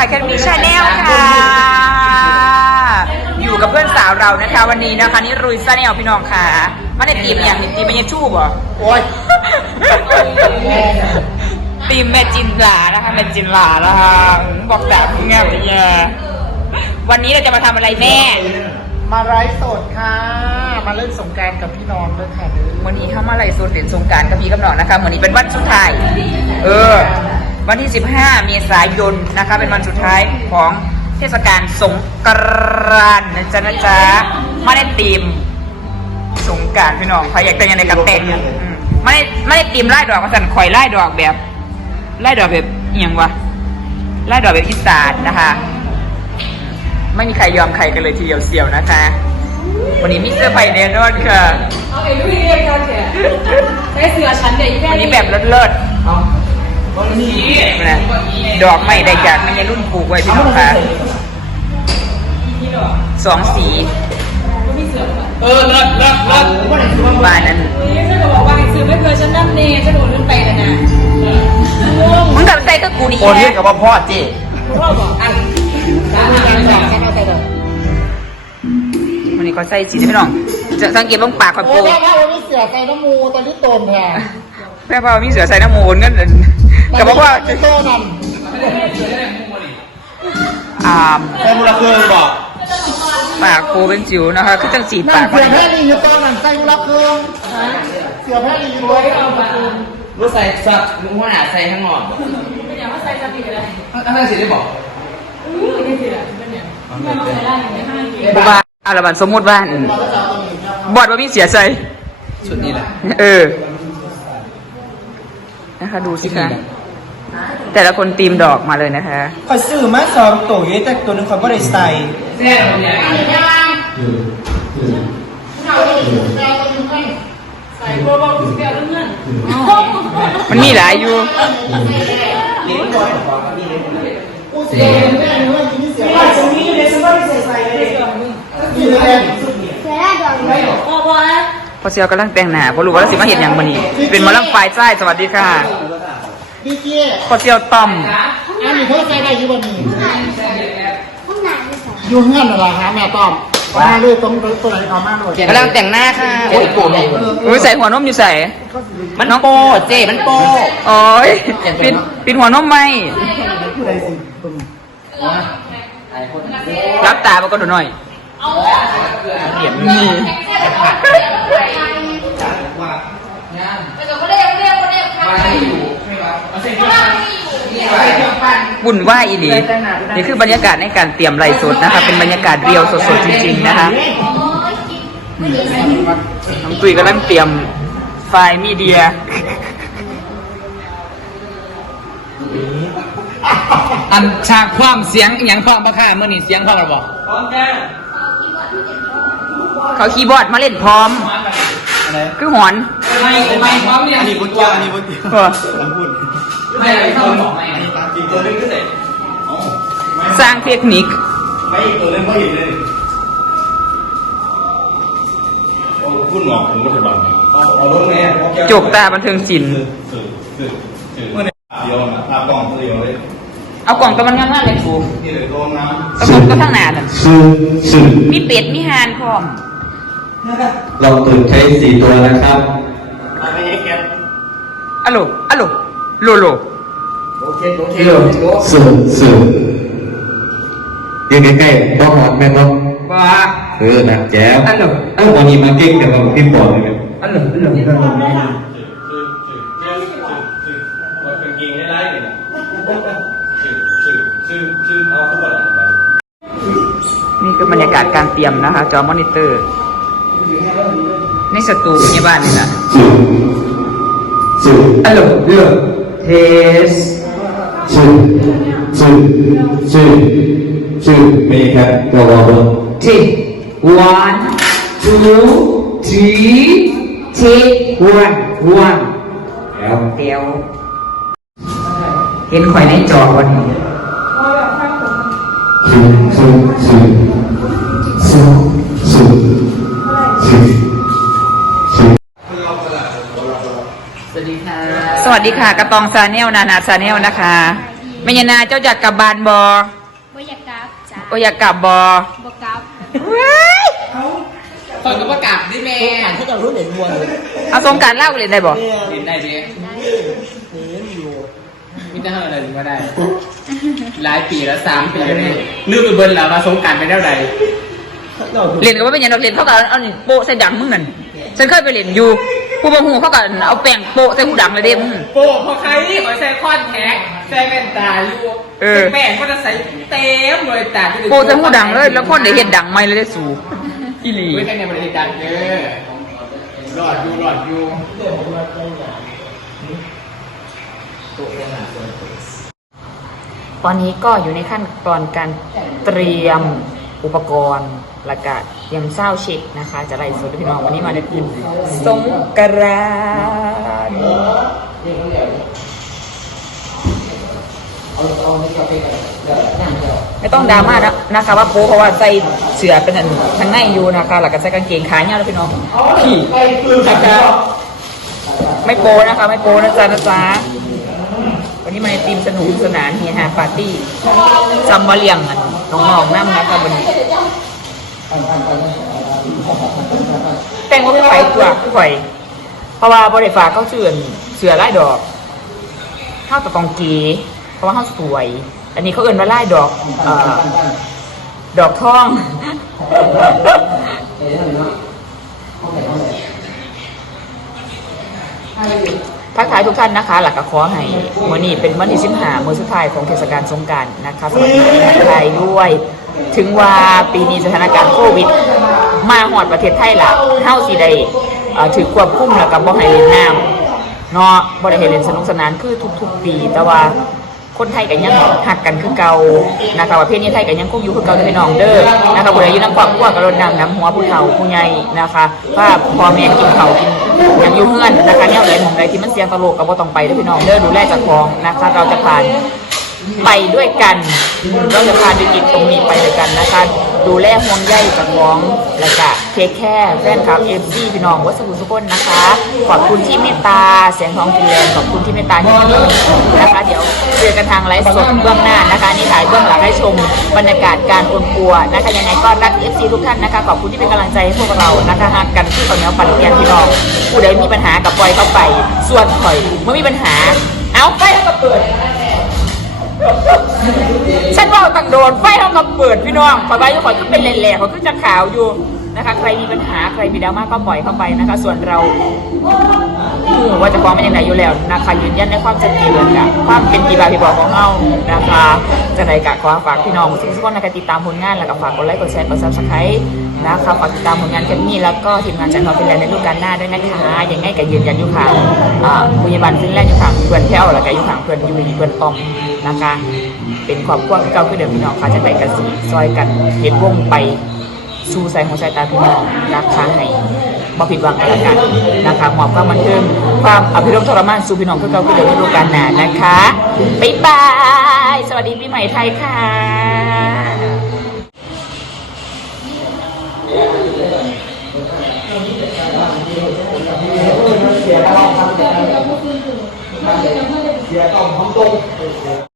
ค่ะแคทมีชาแนลค่ะ อยู่กับเพื่อนสาวเรานะคะ วันนี้นะคะนี่รุยชาแนลพี่น้องค่ะมาในทีมอย่างทีมเป็นยังชูบเหรอโอ้ยทีมแม่จินลานะคะแม่จินลานะคะบอกแบบเงี้ยเลยเนี่ยวันนี้เราจะมาทำอะไรแม่ มาไลฟ์สดค่ะ มาเล่นสงกรารกับพี่น้องด้วยค่ะเด้อวันนี้เข้ามาไล่สูตรเด่นสงกรารกับพี่กำเนองนะคะวันนี้เป็นวันสุดท้าย เออ วันที่ 15 เมษายนนะคะ เป็นวันสุดท้ายของเทศกาลสงกรานต์นะจ๊ะนะจ๊ะไม่ได้ตีมสงกรารพี่น้องใครอยากแต่งยังไงกับแต่งอืมไม่ได้ไม่ได้ตีมไล่ดอกมาสั่นข่อยไล่ดอกแบบไล่ดอกแบบเอียงวะไล่ดอกแบบอีสานนะคะ ไม่มีใครยอมใครกันเลยทีเดียวเสียวนะคะ วันนี้มิสเตอร์ไฟแน่นอนค่ะ เอาไอ้ลูกเรียนกันเถอะใช้เสือชั้นเด็กแค่วันนี้นี้แบบเลิศๆ นะดอกไม้ได้จากไม่ใช่รุ่นปลูกไว้พี่น้องค่ะสองสี เออเลิศเลิศเลิศบ้านนั้นนี่ฉันก็บอกว่าให้ซื้อไม่เคยฉันนั่นเน่ฉันโดนขึ้นไปเลยนะงงมึงกับใส่ก็กูนี่โอนเรียกแค่กับว่าพ่อเจ๊พ่อบอกอันร้านอาหารแบบฉันเอาไปเลยวันนี้เขาใส่สีพี่น้อง จะสังเกตบ้างปากคอยโอ้ปูยแม่ว่าวันนี้เสือใจน้ำมูตอนนี้โตนแทนแม่พ่อมีเสือใส่น้ำมูลกัน กับบอกว่าโตนั่นอ่ามแต่มูลค่าบอกปากปูเป็นจิ๋วนะคะคือจังสีนั่ปานกเสือแพร่ลีอยู่โตนั่นใส่กุหลเครื่องเสือแพร่ลีอยู่โตนั่นรู้ใส่สัตว์มึงว่าหนาใส่ข้างนอกเป็นอย่างว่าใส่จะผิดอะไรข้างในสิได้บอกอู้ยนี่สิอะเป็นอย่างที่เราใส่ได้อย่างนี้ให้กินบาอาละบันสมมติว่าบอดว่ามีเสียใจชุดนี้แหละเออนะคะดูสิคะ แต่ละคนตีมดอกมาเลยนะคะคอยซื้อมาสองตัวอยู่แต่ตัวหนึงคอยบ่ได้ใส่แซ่บเนี่ยใส่โบบอกเสียเรื่องเงินมันมีหลายอยู่เสือแพร่ลีว่าที่นี่เสือแพร่ตรงนี้อยู่ในสมบัติใส่ใส่เลยลีเลยอ๋อบอกแล้วพอเซียวกำลังแต่งหน้าพอรู้ว่าเราสิมาเห็นอย่างบันนี้ เป็นหมาลังไฟใต้สวัสดีค่ะ พี่เจ๊พอเซียวต้อมอันนี้เขาใส่ได้อยู่วันนี้อยู่เงื่อนอะไรฮะแม่ต้อมมาเลยตรงตัวไหนเอามาหน่อยกำลังแต่งหน้าค่ะ โอ้ยโกรธเลยอุ้ยใส่หัวนมอยู่ใส่มันโปเจมันโปโอ้ยปิดปิดหัวนมไหมผู้ใดสิตรงรับตามาก็ดูหน่อย เห็นนี่วุ่ นวายอีหลีนี่คือบรรยากาศในการเตรียมไลฟ์สดนะคะ เป็นบรรยากาศเรียวสดๆจริง ๆ นะคะน้องตุยกำลังเตรียมไฟล์มีเดียอันฉากความเสียงอหย่างความบ้าค่าเมื่อนี่เสียงความอะไรบอกเขาคีย์บอร์ดมาเล่นพร้อม คือหอน ไม่ไม่พร้อมเนี่ยอันนี้บนเกียวอันนี้บนเกียวเออไม่ไม่เข้าบอกไม่จริงตัวนึงก็เสร็จสร้างเทคนิค ไม่อีกตัวเล่นไม่อีกเลยโอ้พูดหงอกผมก็จะบังเอาเอารถแม่จกตาบันเทิงศิลป์สื่อสื่อสื่อเมื่อในเดียวนะภาพกล้องเดียวเลยเอากล่องตัวมันงามๆเลยถูกนี่เลยโดนน้ำกระสุนก็ข้างหน้าน่ะสื่อสื่อมีเป็ดมีฮานพร้อมเราตื่นใช้สี่ตัวนะครับ อะโหลอะโหลโลโลสื่อสื่อยืนใกล้ๆบ้องหอมแม่บ้องว่าเออนะแจ๋วอันเหรอเอ้าวันนี้มาเก่งแต่ว่าพี่ปอดเลยอะโหลอะโหลสื่อสื่อสื่อสื่อสื่อเราเป็นกิงได้ไรเนี่ยสื่อสื่อสื่อสื่อเอาคู่อะไรไปนี่คือบรรยากาศการเตรียมนะคะ จอมอนิเตอร์ ในสตูพยาบาลนี่แหละสื่อ สื่ออะโหลเลือกเทสสื่อสื่อสื่อสื่อมีครับเราเราเราเท one two three take one one เดียวเห็นข่อยในจอวันนี้ วัสดีค่ะสวัสดีค่ะ กระตองซาเนลนานาซาเนลนะคะแม่ยานาเจ้าอยากกลับบ้านบอบ่อยากกลับจ้าโออยากกลับบอบ่กลับคนก็ประกาศดิแม่เขาจะรู้เด่นมวลเลยเอาสงกรารเล่าเลยได้บอเรียนได้ดิมิจะทำอะไรถึงมาได้ หลายปีแล้วสามปีแล้วนี่ลืมไปเบิ้ลแล้วมาสงกรารไปแล้วใดเรียนก็ว่าเป็นหยังดอกเรียนเขาก็เอานี่โปะใส่ดังมึงนั่นฉันเคยไปเรียนอยู่ ผู้บังหูเขาก็เอาแป้งโปะใส่หูดังเลยเด้มึงโป้พอใครขอใส่คอนแท็กใส่แว่นตาอยู่เออ แป้งก็จะใส่เต็มเลยตาที่โปะใส่หูดังเลย แล้วคนได้เห็นดังไหมเลยได้สูอีหลีเว้ยแค่ในบริการเด้อหลอดอยู่หลอดอยู่ตอนนี้ก็อยู่ในขั้นตอนการเตรียมอุปกรณ์และก็เตรี ยมเศร้าเช็คนะคะ จะไล่สดพี่น้องวันนี้มาในคืนสงกรานต์ไม่ต้องดราม่านะนะคะว่าโป๊เพราะว่าใส่เสือเป็นอันทั้งในอยู่นะคะ หลักก็ใส่กางเกงขายาวแล้วพี่น้องพี่นะคะไม่โป๊นะคะ ไม่โป๊นะจ๊ะนะจ๊ะวันนี้มาในทีมสนุกสนานเฮฮาปาร์ตี้จำมาเลี้ยงกันน้องๆนั่งนะคะวันนี้ แต่งว่าไม่ไหวตัวไม่ไหวเพราะว่าบริฟ้ากเขาเชื่อนเสือไล่ดอกข้าวตะกองกีเพราะว่าเขาสวย อันนี้เขาเอื่นว่าไล่ดอกดอกท่องทักทายทุกท่านนะคะ หลักก็ขอให้วันนี้เป็นวันที่สิบหามือสุดท้ายของเทศกาลสงการนะคะสวัสดีปีไทยด้วย ถึงว่าปีนี้สถานการณ์โควิด มาหอดประเทศไทยละเท่าสีใดถือควบคุมแล้วกับบ่ให้เล่นน้ำเนาะบ่ได้ให้เล่นสนุกสนานคือทุก ๆ ปี แต่ว่าคนไทยกันยังหักกันคือเก่านะคะประเภทนี้ไทยกันยังคงอยู่คือเก่าเด้อพี่น้องเด้อนะคะผู้ใดอยู่น้ำความกลัวกับรถน้ำน้ำหัวผู้เฒ่าผู้ใหญ่นะคะว่าพ่อแม่กินเขากินอย่างอยู่เฮือนนะคะแนวไหนหมองใดที่มันเสี่ยงตลกก็บ่ต้องไปเด้อพี่น้องเด้อดูแลจ้าของนะคะเราจะผ่าน ไปด้วยกันเราจะพาดิจิตตรงนี้ไปด้วยกันนะคะ ดูแลห่วงใยกับน้องและก็เทคแค่แฟนคลับเอฟซีพี่น้องวัสดุสุกนนะคะ ขอบคุณที่เมตตาเสียงทองเทียนขอบคุณที่เมตตาที่นี่นะคะ เดี๋ยวเจอกันทางไลฟ์สดเบื้องหน้านะคะนี่ถ่ายเบื้องหลังให้ชมบรรยากาศการโอนปัวนะคะยังไงก็รักเอฟซีทุกท่านนะคะขอบคุณที่เป็นกำลังใจให้พวกเรานะคะหากกันที่ตอนนี้ปันเทียนพี่น้องผู้ใดมีปัญหากับปล่อยเข้าไป ส่วนข่อยเมื่อมีปัญหา เอาไปแล้วก็เปิด ฉันบอกตังโดนไฟเท่ากับเปิดพี่น้องขอไว้ทุกคนก็เป็นแหล่ๆเขาก็จะขาวอยู่นะคะ ใครมีปัญหาใครมีดราม่าก็ปล่อยเข้าไปนะคะ ส่วนเราว่าจะฟ้องเป็นยังไงอยู่แล้วนะคะยืนยันในความชัดเจนกับความเป็นกีฬาพี่บอกของเรานะคะจะได้กะขอฝากพี่น้องทุกคนนะคะติดตามผลงานแล้วก็ฝากกดไลค์กดแชร์กดซับสไครต์นะคะฝากติดตามผลงานแคมมี่แล้วก็ทีมงานจากนอร์ฟินแลนด์ในฤดูกาลหน้าด้วยนะคะยังไงก็ยืนยันอยู่ค่ะอ่าพยาบาลฟินแลนด์อยู่ค่ะเพื่อนแพ้วแล้วก็อยู่ค่ะเพื่อนยูวีเพื่อนปอม นะคะ เป็นครอบครัวที่เก่าคือเดิมพี่น้องค่ะจะไปกันสีซอยกันเห็นวงไปสู่สายหัวใจตาพี่น้องนะคะให้บ่ผิดหวังอะไรกันนะคะหมอบความบันเทิงความอภิรมทรมานสู่พี่น้องคือเก่าคือเดิมในโลกการหนานะคะบ๊ายบายสวัสดีปีใหม่ไทยค่ะ